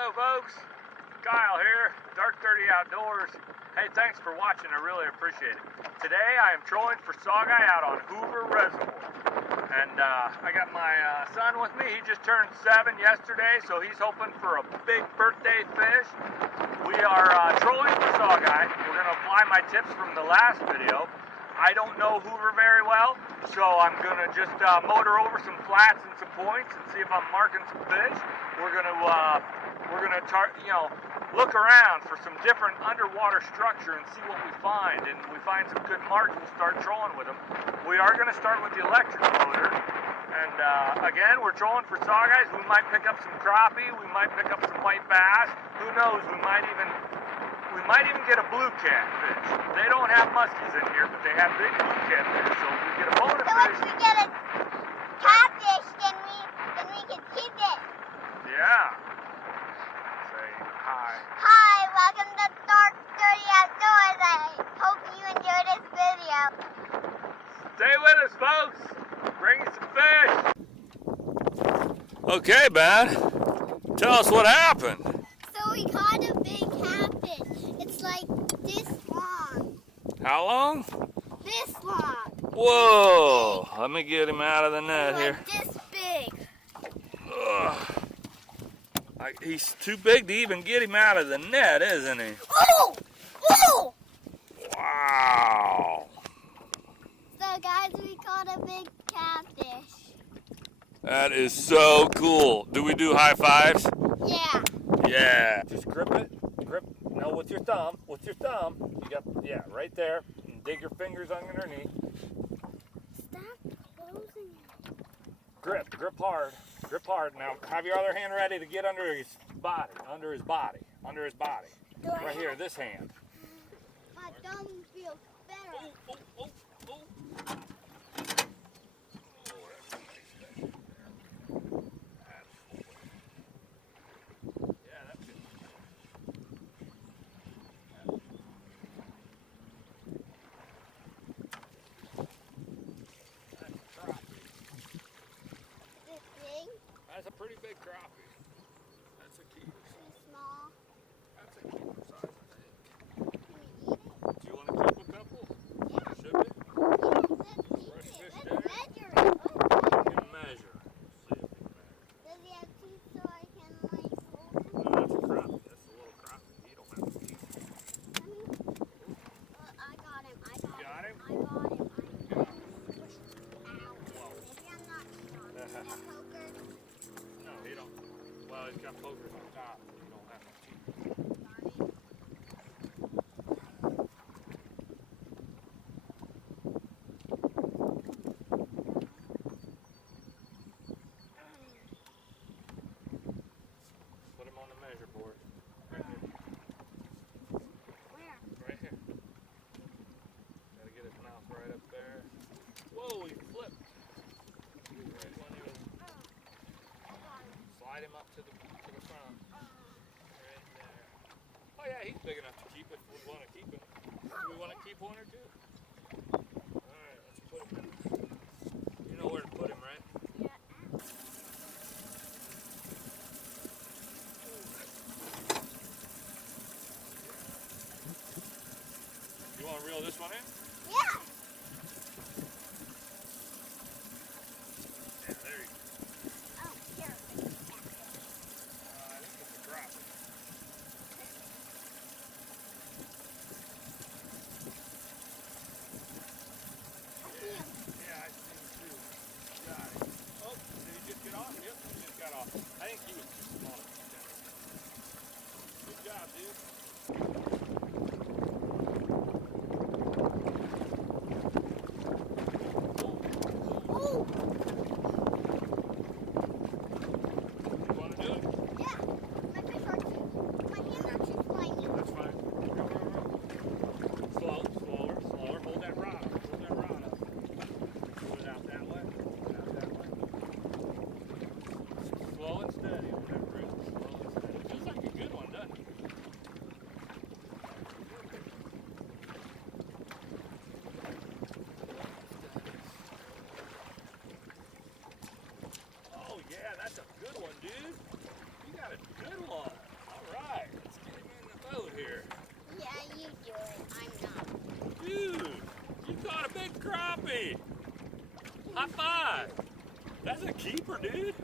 Hello folks, Kyle here, Dark 30 Outdoors. Hey, thanks for watching, I really appreciate it. Today I am trolling for Saugeye out on Hoover Reservoir. And I got my son with me. He just turned 7 yesterday, so he's hoping for a big birthday fish. We are trolling for Saugeye. We're going to apply my tips from the last video. I don't know Hoover very well, so I'm going to just motor over some flats and some points and see if I'm marking some fish. We're going to look around for some different underwater structure and see what we find. And we find some good marks, we'll start trolling with them. We are going to start with the electric motor. And again, we're trolling for Saugeys. We might pick up some crappie. We might pick up some white bass. Who knows? We might even get a blue catfish. They don't have muskies in here, but they have big blue catfish. So if we get a bonus fish. Once we get a catfish, then we can keep it. Yeah. Say hi. Hi, welcome to Dark 30 Outdoors. I hope you enjoyed this video. Stay with us, folks. Bring you some fish. Okay, Ben. Tell us what happened. So we caught a big catfish. It's like this long. How long? This long. Whoa. Let me get him out of the net here. Like this big. Ugh. He's too big to even get him out of the net, isn't he? Oh! Oh! Wow. So guys, we caught a big catfish. That is so cool. Do we do high fives? Yeah. Yeah. Just grip it. No, with your thumb. With your thumb. You got, yeah, right there. And dig your fingers underneath. Stop closing it. Grip hard. Grip hard. Now have your other hand ready to get under his body. Right here, this hand. My thumb feels better. Oh. That's a pretty big crappie. That's a keeper. Too small. That's a keeper size, I think. Do you want to keep a couple? Yeah. Should we? Yeah, let's measure it. We can measure. See if we can measure. Does he have teeth so I can like hold him? No, that's a crappie. That's a little crappie. You don't have to keep him. I got him. Got him? Ow. Maybe I'm not strong. Does he have pokers? No, he don't. Well, he's got pokers on top. You don't have no teeth. Put him on the measure board. Right here. Where? Right here. Gotta get his mouth right up there. Whoa, he flipped. Right when he was... Slide him up to the front. Right there. Oh yeah, he's big enough to keep if we want to keep him. Do we want to keep one or two? Alright, let's put him in. You know where to put him, right? Yeah. You want to reel this one in? Yeah. Yeah, there you go. Oh, here. I think it's a crappie. Yeah, I see him too. Got it. Oh, did he just get off? Yep, he just got off. I think he was too small. Good job, dude. High five. That's a keeper, dude.